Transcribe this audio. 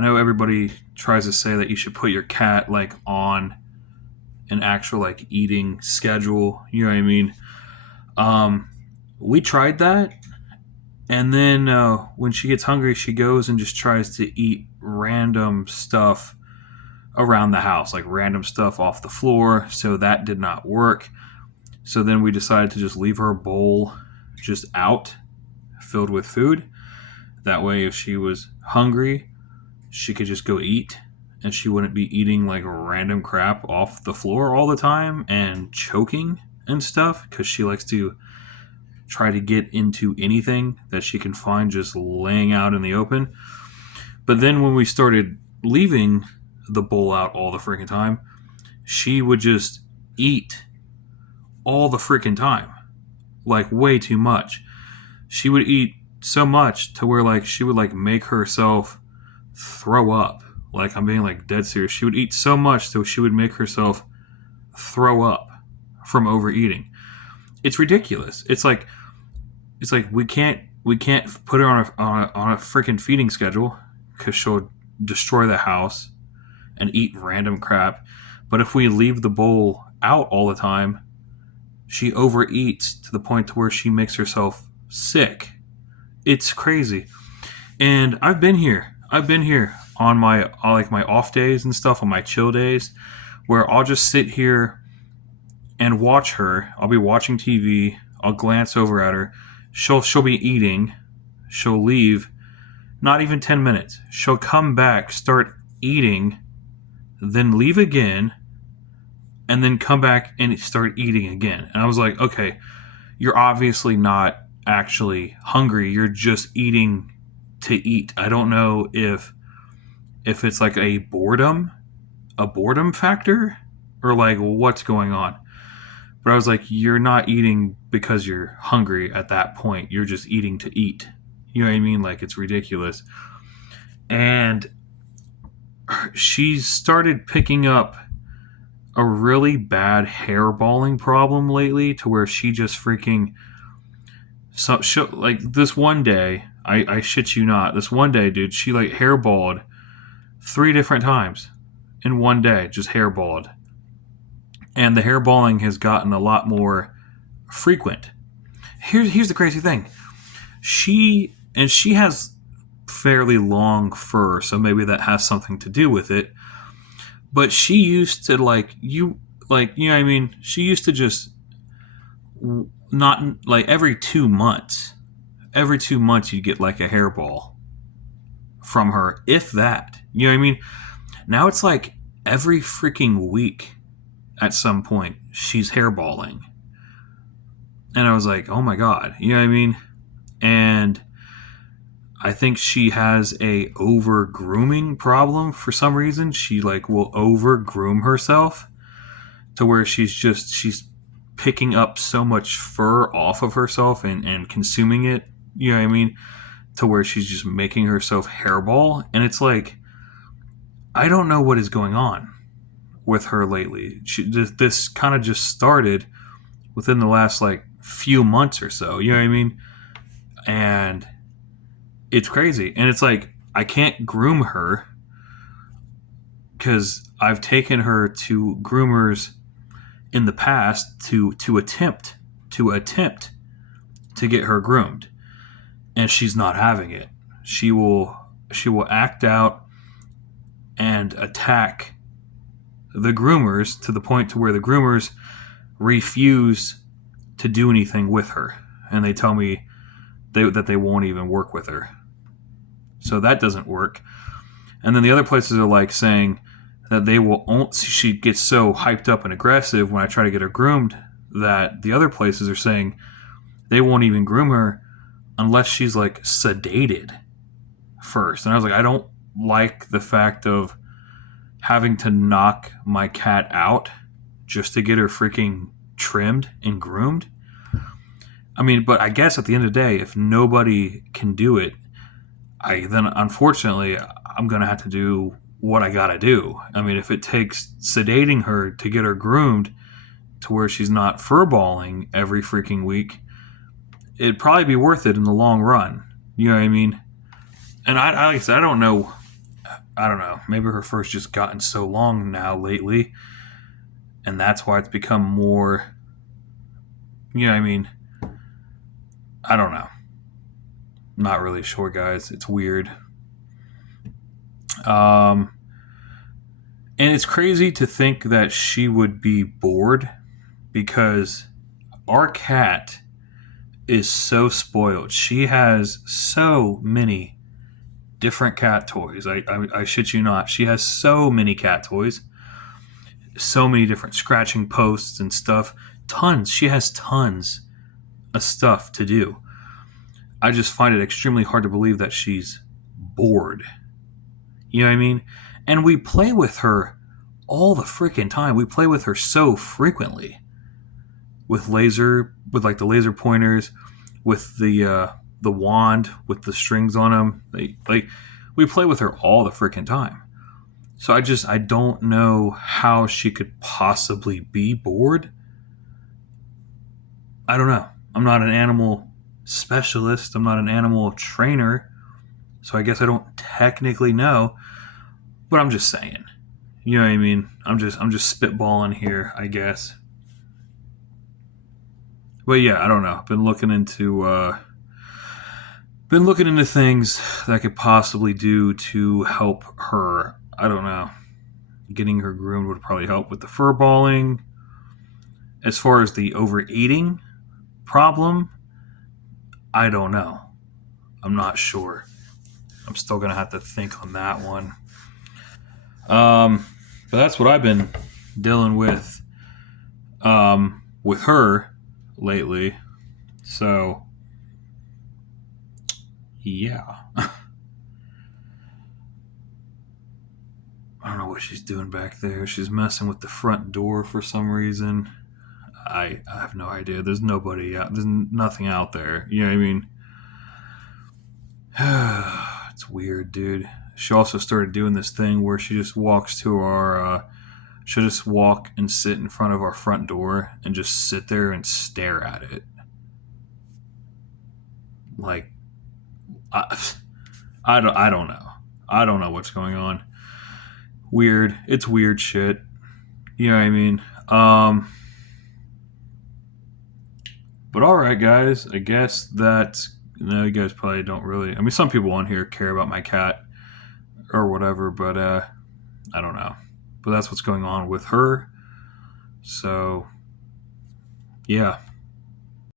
I know everybody tries to say that you should put your cat like on an actual like eating schedule. You know what I mean? Um, we tried that, and then when she gets hungry, she goes and just tries to eat random stuff around the house, like random stuff off the floor. So that did not work. So then we decided to just leave her bowl just out, filled with food. That way, if she was hungry, she could just go eat, and she wouldn't be eating like random crap off the floor all the time and choking and stuff, because she likes to try to get into anything that she can find just laying out in the open. But then when we started leaving the bowl out all the freaking time, she would just eat all the freaking time, like way too much. She would eat so much to where like she would like make herself throw up. Like, I'm being like dead serious. She would eat so much so she would make herself throw up from overeating. It's ridiculous. It's like we can't put her on a freaking feeding schedule because she'll destroy the house and eat random crap. But if we leave the bowl out all the time, she overeats to the point to where she makes herself sick. It's crazy. And I've been here. On my like my off days and stuff, on my chill days, where I'll just sit here and watch her. I'll be watching TV. I'll glance over at her. She'll be eating. She'll leave. Not even 10 minutes. She'll come back, start eating, then leave again, and then come back and start eating again. And I was like, okay, you're obviously not actually hungry. You're just eating to eat. I don't know if it's like a boredom factor, or like what's going on. But I was like, you're not eating because you're hungry at that point. You're just eating to eat. You know what I mean? Like, it's ridiculous. And she's started picking up a really bad hairballing problem lately, to where she just freaking like this one day, I shit you not, this one day, dude, she like hairballed 3 different times in one day, just hairballed. And the hairballing has gotten a lot more frequent. Here's the crazy thing. She has fairly long fur, so maybe that has something to do with it. But she used to you know what I mean? She used to just not like every 2 months. Every 2 months you'd get like a hairball from her, if that. You know what I mean? Now it's like every freaking week at some point she's hairballing. And I was like, oh my God. You know what I mean? And I think she has a over grooming problem for some reason. She like will over groom herself to where she's picking up so much fur off of herself and consuming it. You know what I mean? To where she's just making herself hairball. And it's like, I don't know what is going on with her lately. This kind of just started within the last like few months or so. You know what I mean? And it's crazy. And it's like, I can't groom her because I've taken her to groomers in the past to attempt to get her groomed, and she's not having it. She will act out and attack the groomers to the point to where the groomers refuse to do anything with her, and they tell me that they won't even work with her. So that doesn't work. And then the other places are like saying that they will. She gets so hyped up and aggressive when I try to get her groomed that the other places are saying they won't even groom her unless she's like sedated first. And I was like, I don't like the fact of having to knock my cat out just to get her freaking trimmed and groomed. I mean, but I guess at the end of the day, if nobody can do it, then unfortunately I'm gonna have to do what I gotta do. I mean, if it takes sedating her to get her groomed to where she's not furballing every freaking week, it'd probably be worth it in the long run. You know what I mean? And like I said, I don't know I don't know. Maybe her fur's just gotten so long now lately, and that's why it's become more. You know what I mean? I don't know. Not really sure, guys. It's weird. Um, and it's crazy to think that she would be bored because our cat is so spoiled. She has so many different cat toys. I shit you not. She has so many cat toys, so many different scratching posts and stuff. Tons. She has tons of stuff to do. I just find it extremely hard to believe that she's bored. You know what I mean? And we play with her all the freaking time. We play with her so frequently with like the laser pointers, with the wand with the strings on them. We play with her all the freaking time. So I don't know how she could possibly be bored. I don't know. I'm not an animal specialist. I'm not an animal trainer. So I guess I don't technically know, but I'm just saying. You know what I mean? I'm just spitballing here, I guess. But yeah, I don't know. Been looking into things that I could possibly do to help her. I don't know. Getting her groomed would probably help with the fur balling. As far as the overeating problem, I don't know. I'm not sure. I'm still gonna have to think on that one. But that's what I've been dealing with her lately. So yeah, I don't know what she's doing back there. She's messing with the front door for some reason. I have no idea. There's nobody out. There's nothing out there. You know what I mean? It's weird, dude. She also started doing this thing where she just walks to our. She'll just walk and sit in front of our front door and just sit there and stare at it. Like, I, I don't know. I don't know what's going on. Weird. It's weird shit. You know what I mean? But all right, guys. I guess that you guys probably don't really. I mean, some people on here care about my cat or whatever, but I don't know. But that's what's going on with her. So yeah,